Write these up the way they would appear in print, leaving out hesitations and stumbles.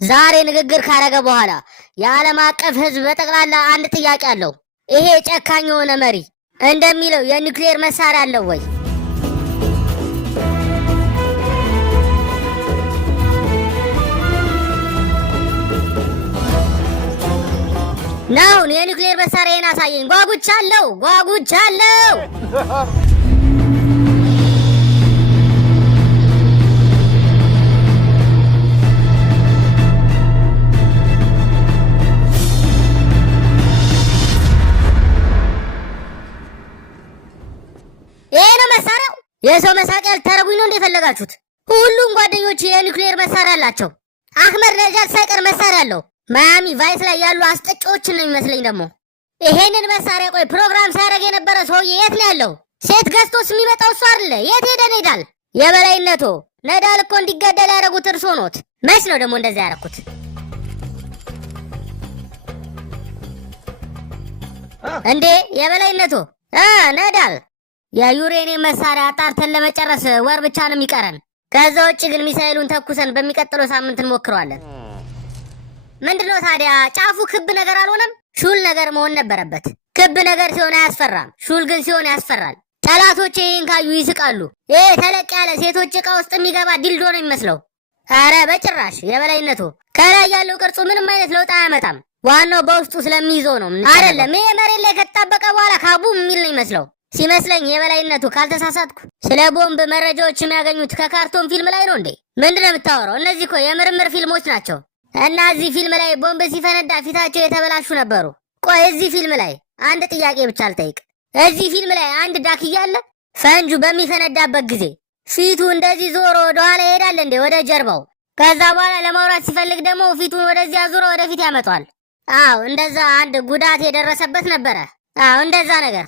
ዛሬ ንግግር ካረገ በኋላ የዓለም አቀፍ ህዝብ በጠቅላላ አንድ ጥያቄ አለው። ይሄ ጨካኝ የሆነ መሪ እንደሚለው የኒውክሌር መሳሪያ አለው ወይ? ናውን የኒውክሌር መሳሪያን አሳየኝ። ጓጉቻለሁ። ይሄ ነው መሳሪያው። የሰው መሳቂያ ልታረጉኝ ነው እንደፈለጋችሁት? ሁሉም ጓደኞች የኒውክሌር መሳሪያ አላቸው። አህመድ ነጃድ ሳይቀር መሳሪያ አለው። ማያሚ ቫይስ ላይ ያሉ አስጠጪዎችን ነው የሚመስለኝ። ደግሞ ይሄንን መሳሪያ ቆይ ፕሮግራም ሲያደርግ የነበረ ሰውዬ የት ነው ያለው? ሴት ገዝቶስ የሚመጣው እሱ አይደለ? የት ሄደ ነዳል? የበላይነቶ ነዳል እኮ እንዲገደል ያደረጉት እርሶ ኖት። መች ነው ደግሞ እንደዛ ያደረኩት? እንዴ የበላይነቶ ነዳል የዩሬኒየም መሳሪያ አጣርተን ለመጨረስ ወር ብቻ ነው የሚቀረን። ከዛ ውጭ ግን ሚሳኤሉን ተኩሰን በሚቀጥለው ሳምንት እንሞክረዋለን። ምንድነው ታዲያ ጫፉ ክብ ነገር አልሆነም? ሹል ነገር መሆን ነበረበት። ክብ ነገር ሲሆን አያስፈራም፣ ሹል ግን ሲሆን ያስፈራል። ጠላቶቼ ይህን ካዩ ይስቃሉ። ይሄ ተለቅ ያለ ሴቶች ዕቃ ውስጥ የሚገባ ዲልዶ ነው የሚመስለው። አረ በጭራሽ የበላይነቱ ከላይ ያለው ቅርጹ ምንም አይነት ለውጥ አያመጣም። ዋናው በውስጡ ስለሚይዘው ነው። አይደለም ይሄ መሬት ላይ ከተጣበቀ በኋላ ካቡም የሚል ነው ይመስለው ሲመስለኝ። የበላይነቱ ካልተሳሳትኩ ስለ ቦምብ መረጃዎች የሚያገኙት ከካርቶን ፊልም ላይ ነው እንዴ? ምንድነው የምታወራው? እነዚህ እኮ የምርምር ፊልሞች ናቸው። እና እዚህ ፊልም ላይ ቦምብ ሲፈነዳ ፊታቸው የተበላሹ ነበሩ። ቆይ እዚህ ፊልም ላይ አንድ ጥያቄ ብቻ አልጠይቅ። እዚህ ፊልም ላይ አንድ ዳክያ አለ? ፈንጁ በሚፈነዳበት ጊዜ ፊቱ እንደዚህ ዞሮ ወደኋላ ይሄዳል እንዴ? ወደ ጀርባው። ከዛ በኋላ ለማውራት ሲፈልግ ደግሞ ፊቱን ወደዚህ አዙሮ ወደፊት ያመጣዋል። አዎ እንደዛ አንድ ጉዳት የደረሰበት ነበረ። አዎ እንደዛ ነገር።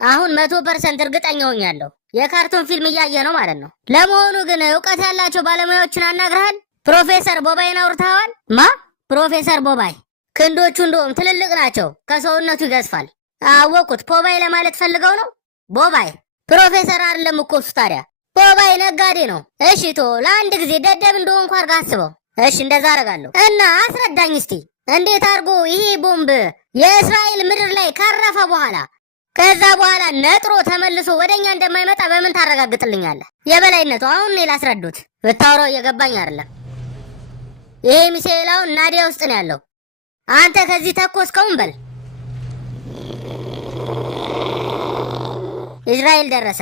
አሁን 100% እርግጠኛ ሆኛለሁ። የካርቶን ፊልም እያየ ነው ማለት ነው። ለመሆኑ ግን እውቀት ያላቸው ባለሙያዎችን አናግረሃል? ፕሮፌሰር ቦባይን አውርተዋል? ማ ፕሮፌሰር ቦባይ? ክንዶቹ እንደውም ትልልቅ ናቸው፣ ከሰውነቱ ይገዝፋል። አወቁት። ፖባይ ለማለት ፈልገው ነው። ቦባይ ፕሮፌሰር አይደለም እኮ እሱ። ታዲያ ቦባይ ነጋዴ ነው። እሺ ቶ ለአንድ ጊዜ ደደብ እንደሆንኩ አድርገህ አስበው። እሺ እንደዛ አደርጋለሁ። እና አስረዳኝ እስቲ እንዴት አድርጎ ይሄ ቦምብ የእስራኤል ምድር ላይ ካረፈ በኋላ ከዛ በኋላ ነጥሮ ተመልሶ ወደኛ እንደማይመጣ በምን ታረጋግጥልኛለህ? የበላይነቱ አሁን እኔ ላስረዱት። ብታወራው እየገባኝ አይደለም። ይሄ ሚሳኤል አሁን ናዲያ ውስጥ ነው ያለው። አንተ ከዚህ ተኮስከውን በል። እስራኤል ደረሰ።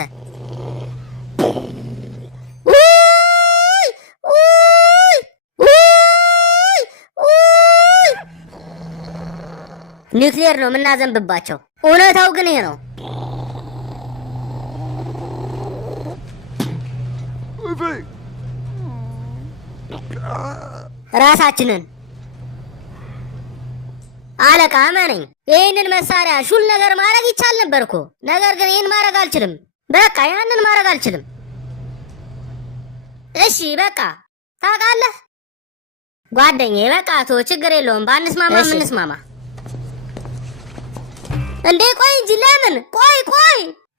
ኒውክሌር ነው የምናዘንብባቸው። እውነታው ግን ይሄ ነው። ራሳችንን አለቃ እመነኝ፣ ይህንን መሳሪያ ሹል ነገር ማድረግ ይቻል ነበር እኮ። ነገር ግን ይህን ማድረግ አልችልም። በቃ ያንን ማድረግ አልችልም። እሺ በቃ ታውቃለህ ጓደኛዬ፣ በቃ ቶ ችግር የለውም። ባንስማማ ምንስማማ እንዴ? ቆይ እንጂ ለምን? ቆይ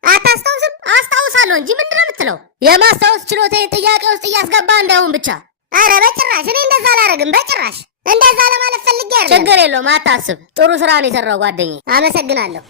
አታስታውስም? አስታውሳለሁ እንጂ ምንድነው የምትለው? የማስታወስ ችሎታዬን ጥያቄ ውስጥ እያስገባ እንዳይሆን ብቻ። አረ በጭራሽ እኔ እንደዛ አላደርግም። በጭራሽ እንደዛ ለማለት ፈልጌ አይደለም። ችግር የለውም አታስብ። ጥሩ ስራ ነው የሰራው ጓደኛዬ። አመሰግናለሁ።